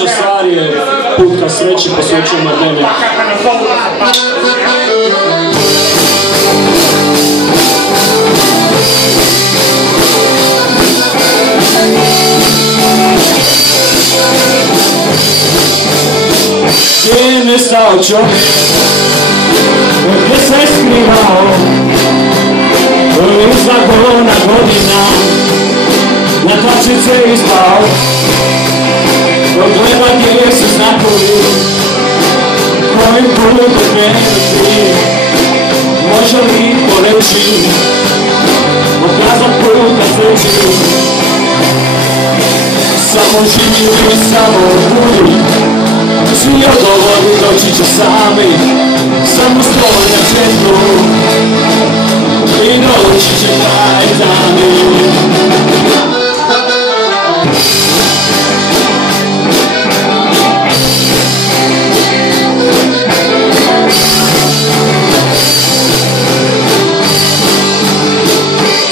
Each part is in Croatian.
Sljedeća stvar je Put ka sreći, posvećujem Mardeni. Gdje je nestao čovjek, gdje se skrivao, izlako na godina, na tlačice ispao, odgleda gdje su znakovi, kojim putem krenuti, može li poreći, pokazat put na sreći, samo živi, samo budi. Svi odgovori doći će sami, samo stoj na svjetlu i doći će kraj dani.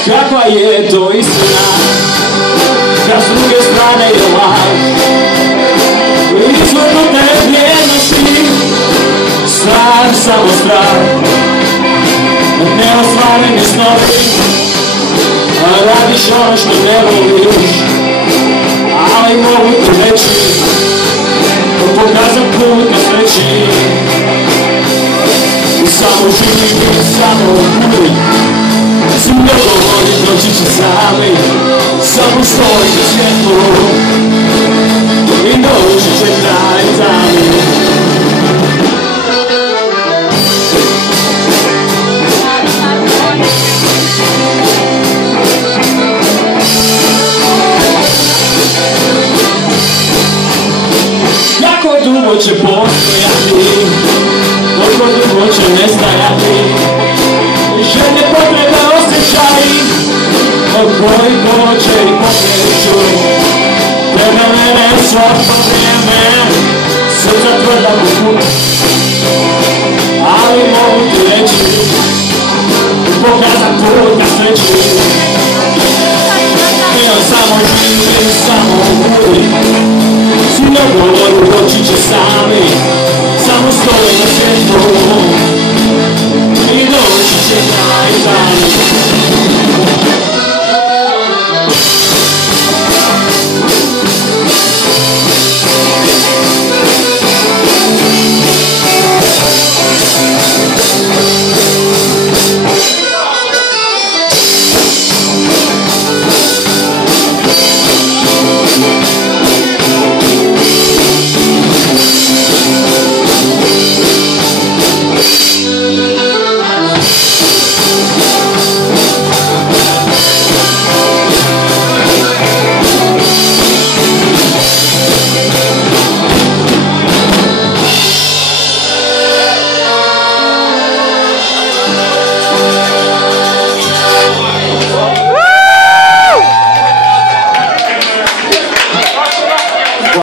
Kakva je to istina, kad s druge strane je laž, izvrnute vrijednosti, strah, samo strah, neostvareni snovi, radiš ono što ne voliš, ali mogu ti reći, pokazat put na sreći, samo živi, samo budi, svi odgovori doći će sami, samo stoj za svjetlu i doći će kraj dani. Kako dugo će postojati, koliko dugo će nestajati, želje, potrebe, osjećaji, od kojih hoće i pokreću. Tebe mene svako vrijeme, srca tvrda poput, ali mogu ti reći, pokazat put na sreći.